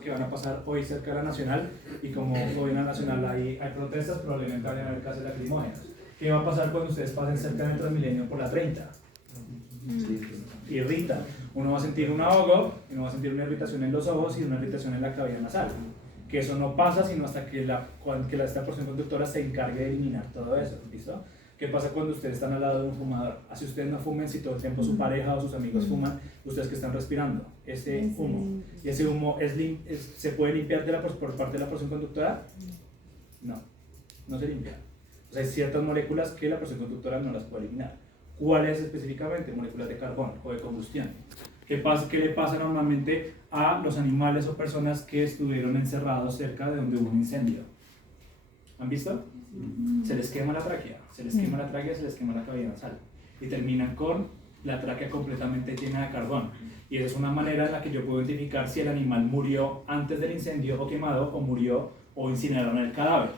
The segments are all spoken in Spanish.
que van a pasar hoy cerca de la Nacional, y como hoy en la Nacional hay protestas, probablemente vayan a haber gases lacrimógenos. ¿Qué va a pasar cuando ustedes pasen cerca del Transmilenio por la 30? Irrita. Uno va a sentir un ahogo, uno va a sentir una irritación en los ojos y una irritación en la cavidad nasal. Que eso no pasa sino hasta que esta porción conductora se encargue de eliminar todo eso. ¿Listo? ¿Qué pasa cuando ustedes están al lado de un fumador? Así ustedes no fumen, si todo el tiempo su pareja o sus amigos fuman, ustedes que están respirando ese humo. ¿Y ese humo se puede limpiar por parte de la porción conductora? No, no se limpia. O sea, hay ciertas moléculas que la porción conductora no las puede eliminar. ¿Cuáles específicamente? Moléculas de carbón o de combustión. ¿Qué le pasa normalmente a los animales o personas que estuvieron encerrados cerca de donde hubo un incendio? ¿Han visto? Se les quema la tráquea, se les quema la cavidad nasal y terminan con la tráquea completamente llena de carbón. Y esa es una manera en la que yo puedo identificar si el animal murió antes del incendio o quemado, o murió o incineraron el cadáver.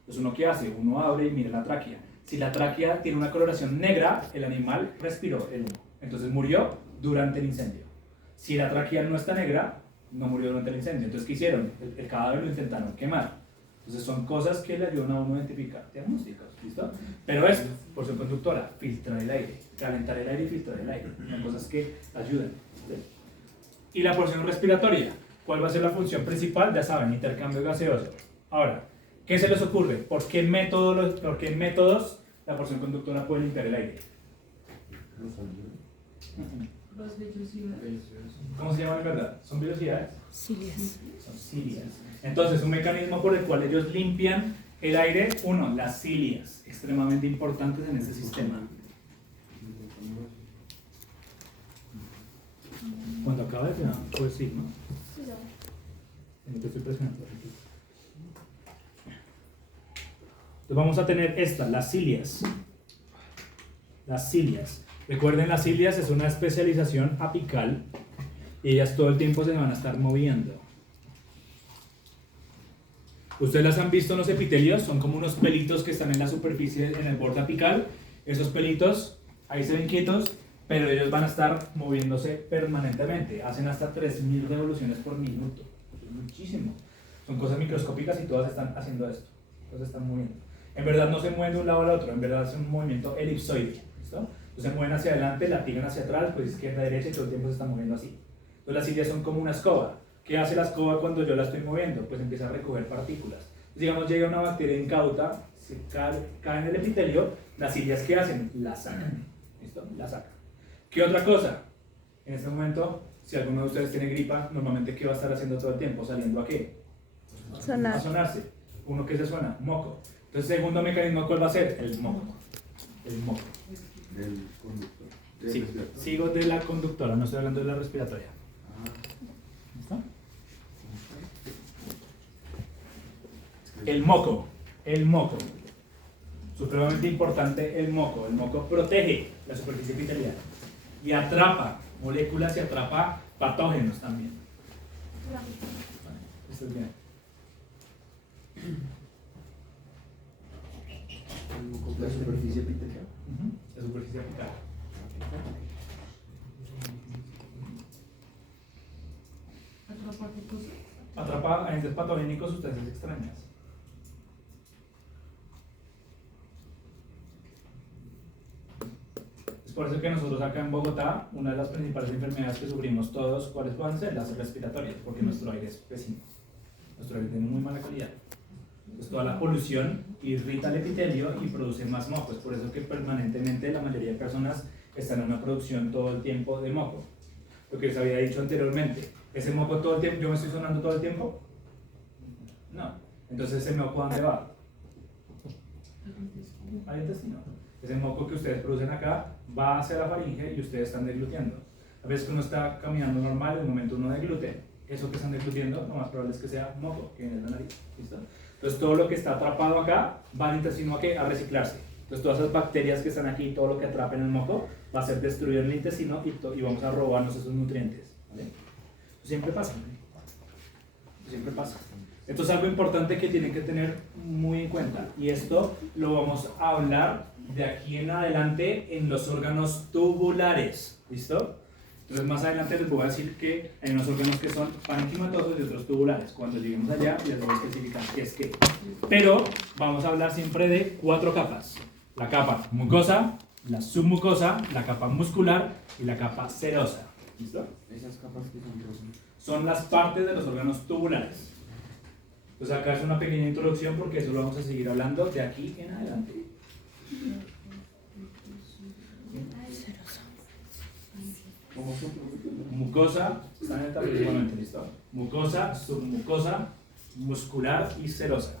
Entonces, ¿uno qué hace? Uno abre y mira la tráquea. Si la tráquea tiene una coloración negra, el animal respiró el humo. Entonces murió durante el incendio. Si la tráquea no está negra, no murió durante el incendio. Entonces, ¿qué hicieron? El cadáver lo intentaron quemar. Entonces, son cosas que le ayudan a uno a identificar diagnósticos, ¿listo? Pero esto, porción conductora, filtrar el aire, calentar el aire y filtrar el aire. Son cosas que ayudan. ¿Sí? Y la porción respiratoria, ¿cuál va a ser la función principal? Ya saben, intercambio gaseoso. Ahora, ¿qué se les ocurre? ¿Por qué métodos la porción conductora puede limpiar el aire? ¿Cómo se llaman en verdad? ¿Son velocidades? Cilias. Son cilias. Entonces, un mecanismo por el cual ellos limpian el aire, uno, las cilias, extremadamente importantes en este sistema. Cuando acabe de frenar, pues sí, ¿no? No te estoy presionando. Entonces vamos a tener las cilias. Las cilias. Recuerden, las cilias es una especialización apical y ellas todo el tiempo se van a estar moviendo. Ustedes las han visto en los epitelios, son como unos pelitos que están en la superficie, en el borde apical. Esos pelitos ahí se ven quietos, pero ellos van a estar moviéndose permanentemente. Hacen hasta 3000 revoluciones por minuto. Eso es muchísimo. Son cosas microscópicas y todas están haciendo esto. Todas se están moviendo. En verdad no se mueven de un lado al otro, en verdad es un movimiento elipsoide. ¿Listo? Entonces se mueven hacia adelante, latigan hacia atrás, pues izquierda, derecha, y todo el tiempo se están moviendo así. Entonces las cilias son como una escoba. ¿Qué hace la escoba cuando yo la estoy moviendo? Pues empieza a recoger partículas. Entonces, digamos, llega una bacteria incauta, se cae en el epitelio, las cilias ¿qué hacen? La sacan. ¿Listo? La sacan. ¿Qué otra cosa? En este momento, si alguno de ustedes tiene gripa, normalmente ¿qué va a estar haciendo todo el tiempo? ¿Saliendo a qué? Sonar. A sonarse. ¿Uno que se suena? Moco. Entonces, segundo mecanismo, ¿cuál va a ser? El moco. El moco. Del conductor. Sí, sigo de la conductora, no estoy hablando de la respiratoria. ¿Listo? El moco. El moco. Supremamente importante el moco. El moco protege la superficie epitelial y atrapa moléculas y atrapa patógenos también. Vale, esto es bien. La superficie epitelial. La superficie apical. Atrapa agentes patogénicos, sustancias extrañas. Es por eso que nosotros acá en Bogotá, una de las principales enfermedades que sufrimos todos, ¿cuáles pueden ser? Las respiratorias, porque nuestro aire es pésimo. Nuestro aire tiene muy mala calidad. Entonces toda la polución irrita el epitelio y produce más moco. Es por eso que permanentemente la mayoría de personas están en una producción todo el tiempo de moco. Lo que les había dicho anteriormente, ese moco todo el tiempo, ¿yo me estoy sonando todo el tiempo? No. Entonces ese moco ¿a dónde va? Al intestino. Ese moco que ustedes producen acá va hacia la faringe y ustedes están deglutiendo. A veces que uno está caminando normal, en un momento uno deglute. Eso que están deglutiendo, lo más probable es que sea moco, que viene de la nariz. ¿Listo? Entonces todo lo que está atrapado acá va al intestino a reciclarse. Entonces todas esas bacterias que están aquí, todo lo que atrapen en el moco, va a ser destruido en el intestino y vamos a robarnos esos nutrientes. ¿Vale? Eso siempre pasa. Eso siempre pasa. Esto es algo importante que tienen que tener muy en cuenta. Y esto lo vamos a hablar de aquí en adelante en los órganos tubulares. ¿Listo? Entonces más adelante les voy a decir que hay unos órganos que son parenquimatosos y otros tubulares. Cuando lleguemos allá les voy a especificar qué es qué. Pero vamos a hablar siempre de 4 capas. La capa mucosa, la submucosa, la capa muscular y la capa serosa. ¿Listo? Esas capas que son rosas. Son las partes de los órganos tubulares. Entonces acá es una pequeña introducción porque eso lo vamos a seguir hablando de aquí en adelante. ¿Cómo son, profesor? Mucosa, están en el tablero igualmente, ¿listo? Mucosa, submucosa, muscular y serosa.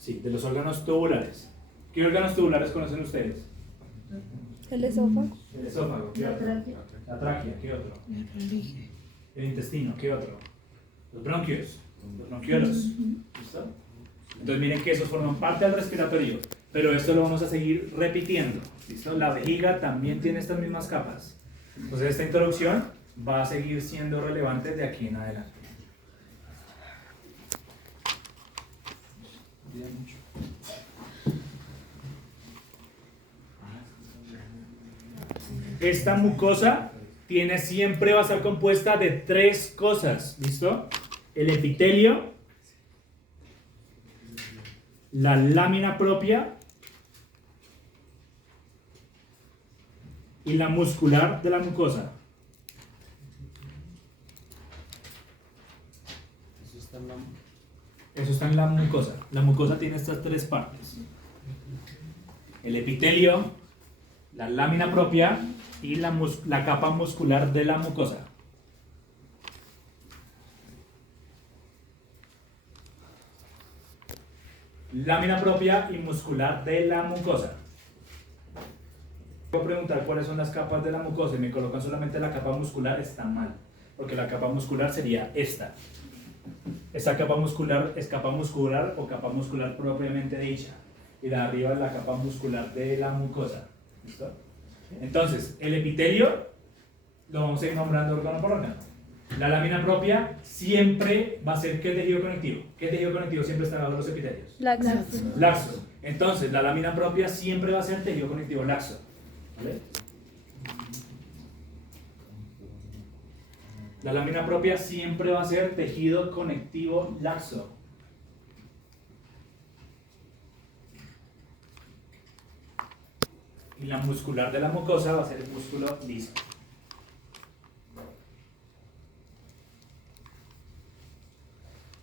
Sí, de los órganos tubulares. ¿Qué órganos tubulares conocen ustedes? El esófago. El esófago, ¿qué otro? La tráquea, ¿qué otro? El intestino, ¿qué otro? Los bronquios, los bronquiolos. ¿Listo? Entonces miren que esos forman parte del respiratorio, pero esto lo vamos a seguir repitiendo. ¿Listo? La vejiga también tiene estas mismas capas. Entonces esta introducción va a seguir siendo relevante de aquí en adelante. Esta mucosa siempre va a estar compuesta de 3 cosas, ¿listo? El epitelio, la lámina propia y la muscular de la mucosa. Eso está en la mucosa. La mucosa tiene estas 3 partes. El epitelio, la lámina propia y la capa muscular de la mucosa. Lámina propia y muscular de la mucosa. Voy a preguntar cuáles son las capas de la mucosa y me colocan solamente la capa muscular, está mal, porque la capa muscular sería esta. Esta capa muscular es capa muscular o capa muscular propiamente dicha, y la de arriba es la capa muscular de la mucosa. ¿Listo? Entonces, el epitelio lo vamos a ir nombrando órgano por órgano. La lámina propia siempre va a ser ¿qué tejido conectivo? ¿Qué tejido conectivo siempre está bajo los epitelios? Laxo. Laxo. Entonces, la lámina propia siempre va a ser tejido conectivo laxo. ¿Vale? La lámina propia siempre va a ser tejido conectivo laxo. Y la muscular de la mucosa va a ser el músculo liso.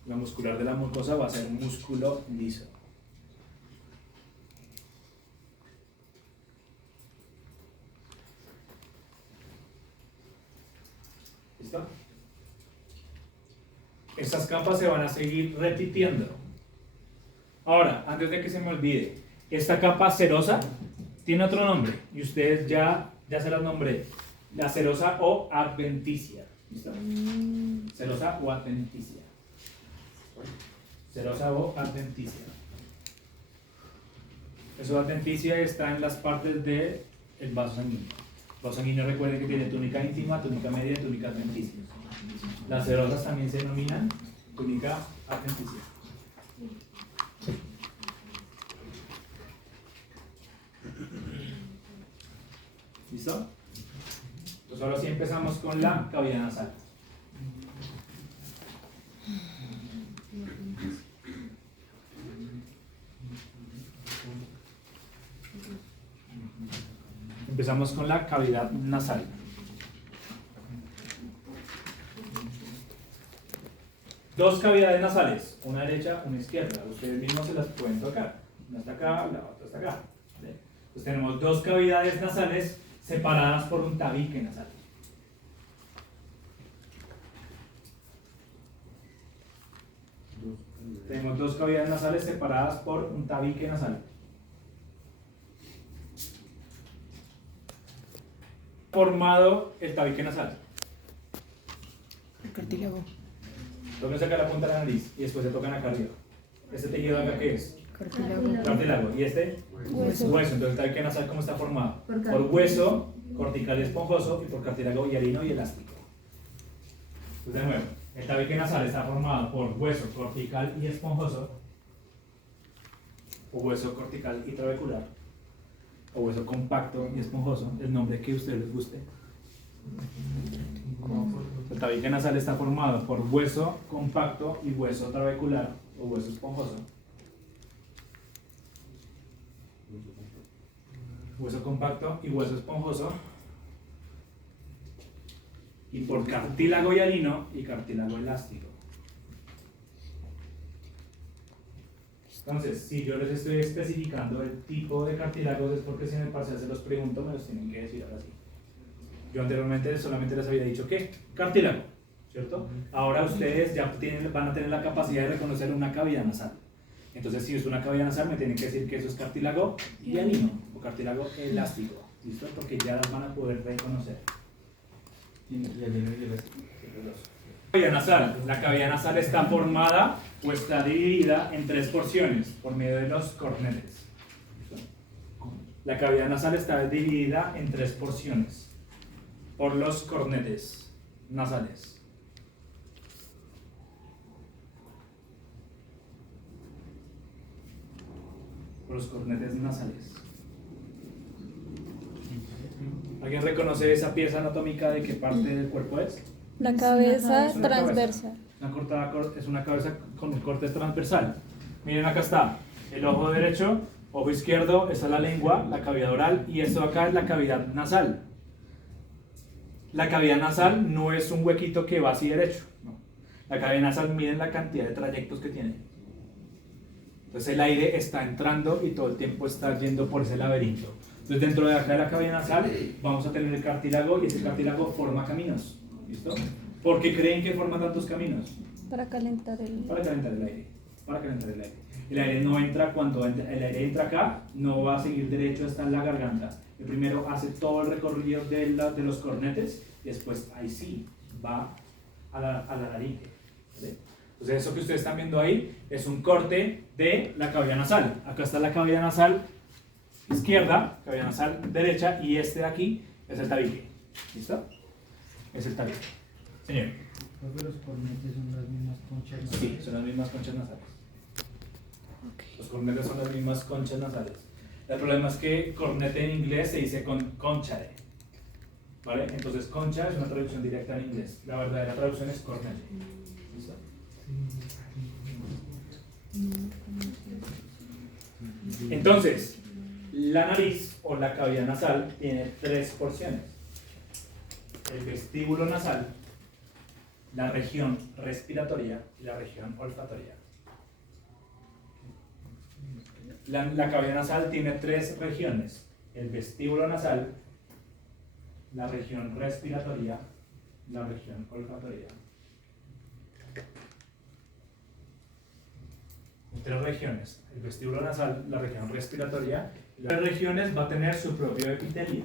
La muscular de la mucosa va a ser músculo liso. ¿Listo? Estas capas se van a seguir repitiendo. Ahora, antes de que se me olvide, esta capa serosa tiene otro nombre y ustedes ya se las nombré. La serosa o adventicia. ¿Listo? Serosa o adventicia. Serosa o adventicia. Eso adventicia está en las partes del vaso sanguíneo. El vaso sanguíneo, recuerden que tiene túnica íntima, túnica media y túnica adventicia. Las serosas también se denominan túnica adventicia. ¿Listo? Pues ahora sí empezamos con la cavidad nasal. Empezamos con la cavidad nasal. Dos cavidades nasales, una derecha, una izquierda. Ustedes mismos se las pueden tocar. Una está acá, la otra está acá. ¿Vale? Entonces tenemos dos cavidades nasales separadas por un tabique nasal. Tenemos dos cavidades nasales separadas por un tabique nasal. Formado el tabique nasal. El cartílago. Tóquense acá la punta de la nariz y después se tocan acá arriba. ¿Este tejido acá qué es? Cartílago. Cartílago. ¿Y este? Hueso. Hueso. Entonces el tabique nasal, ¿cómo está formado? Por hueso, cortical y esponjoso, y por cartílago hialino y elástico. Entonces de nuevo, el tabique nasal está formado por hueso, cortical y esponjoso, o hueso, cortical y trabecular, o hueso compacto y esponjoso, el nombre que a ustedes les guste. El tabique nasal está formado por hueso compacto y hueso trabecular o hueso esponjoso. Hueso compacto y hueso esponjoso. Y por cartílago hialino y cartílago elástico. Entonces, si yo les estoy especificando el tipo de cartílagos es porque si en el parcial se los pregunto, me los tienen que decir ahora sí. Yo anteriormente solamente les había dicho que cartílago, ¿cierto? Ahora ustedes ya van a tener la capacidad de reconocer una cavidad nasal. Entonces, si es una cavidad nasal, me tienen que decir que eso es cartílago hialino o cartílago elástico, ¿listo? Porque ya las van a poder reconocer. Cavidad nasal. La cavidad nasal está formada o está dividida en 3 porciones por medio de los cornetes. La cavidad nasal está dividida en 3 porciones por los cornetes nasales. Por los cornetes nasales. ¿Alguien reconoce esa pieza anatómica de qué parte del cuerpo es? La cabeza Es una transversa. Es una cabeza con un corte transversal. Miren, acá está el ojo derecho, ojo izquierdo, esa es la lengua, la cavidad oral, y esto acá es la cavidad nasal. La cavidad nasal no es un huequito que va así derecho, no. La cavidad nasal, miren la cantidad de trayectos que tiene. Entonces el aire está entrando y todo el tiempo está yendo por ese laberinto. Entonces dentro de acá de la cavidad nasal vamos a tener el cartílago y ese cartílago forma caminos. ¿Listo? ¿Por qué creen que forma tantos caminos? Para calentar el... Para calentar el aire. Para calentar el aire. El aire no entra, cuando el aire entra acá, no va a seguir derecho hasta la garganta. El primero hace todo el recorrido de los cornetes y después ahí sí va a la laringe. ¿Vale? Entonces eso que ustedes están viendo ahí es un corte de la cavidad nasal. Acá está la cavidad nasal izquierda, cavidad nasal derecha, y este de aquí es el tabique. ¿Listo? Es el tabique. Señor. Creo que los cornetes son las mismas conchas nasales. Sí, son las mismas conchas nasales. Los cornetes son las mismas conchas nasales. El problema es que cornete en inglés se dice con conchade. ¿Vale? Entonces concha es una traducción directa en inglés. La verdadera traducción es cornete. ¿Listo? Entonces, la nariz o la cavidad nasal tiene 3 porciones. El vestíbulo nasal, la región respiratoria y la región olfatoria. La cavidad nasal tiene 3 regiones: el vestíbulo nasal, la región respiratoria, la región olfatoria. 3 regiones: el vestíbulo nasal, la región respiratoria. Las regiones va a tener su propio epitelio.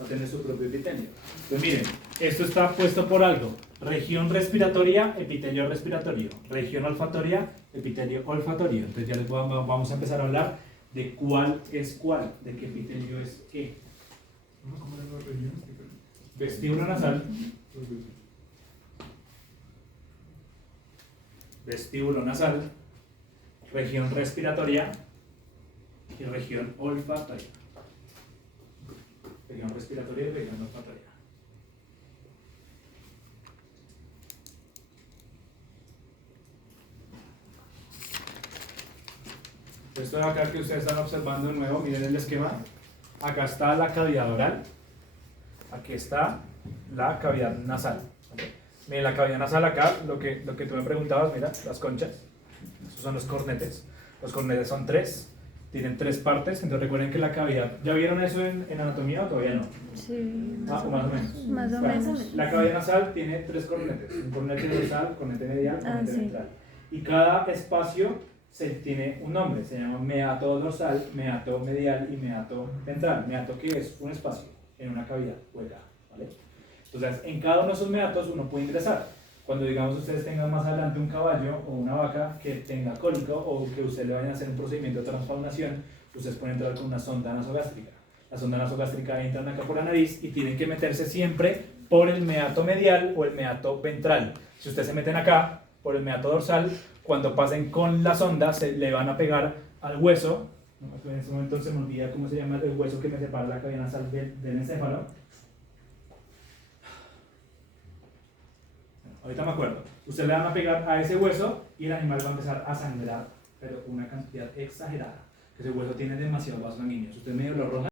Va a tener su propio epitelio. Pues miren, esto está puesto por algo. Región respiratoria, epitelio respiratorio. Región olfatoria, epitelio olfatorio. Entonces ya vamos a empezar a hablar de cuál es cuál, de qué epitelio es qué. Vestíbulo nasal, vestíbulo nasal, región respiratoria y región olfatoria. Región respiratoria y región olfatoria. Esto de acá que ustedes están observando de nuevo, miren el esquema. Acá está la cavidad oral. Aquí está la cavidad nasal. ¿Vale? Miren la cavidad nasal acá, lo que tú me preguntabas, mira, las conchas. Estos son los cornetes. Los cornetes son 3. Tienen 3 partes. Entonces recuerden que la cavidad, ¿ya vieron eso en anatomía o todavía no? Sí, Más o menos. más o Bueno, menos. la cavidad nasal tiene 3 cornetes. Un cornete dorsal, cornete medial, cornete sí. ventral. Y cada espacio tiene un nombre. Se llama meato dorsal, meato medial y meato ventral. Meato que es un espacio en una cavidad hueca, ¿vale? Entonces, en cada uno de esos meatos uno puede ingresar. Cuando digamos ustedes tengan más adelante un caballo o una vaca que tenga cólico o que ustedes le vayan a hacer un procedimiento de transfaunación, ustedes pueden entrar con una sonda nasogástrica. La sonda nasogástrica entran acá por la nariz y tienen que meterse siempre por el meato medial o el meato ventral. Si ustedes se meten acá por el meato dorsal, cuando pasen con la sonda se le van a pegar al hueso No, en ese momento se me olvida cómo se llama el hueso que me separa la cavidad nasal del encéfalo. Ahorita me acuerdo. Ustedes le van a pegar a ese hueso y el animal va a empezar a sangrar, pero una cantidad exagerada. Ese hueso tiene demasiados vasos sanguíneos. Usted medio lo arroja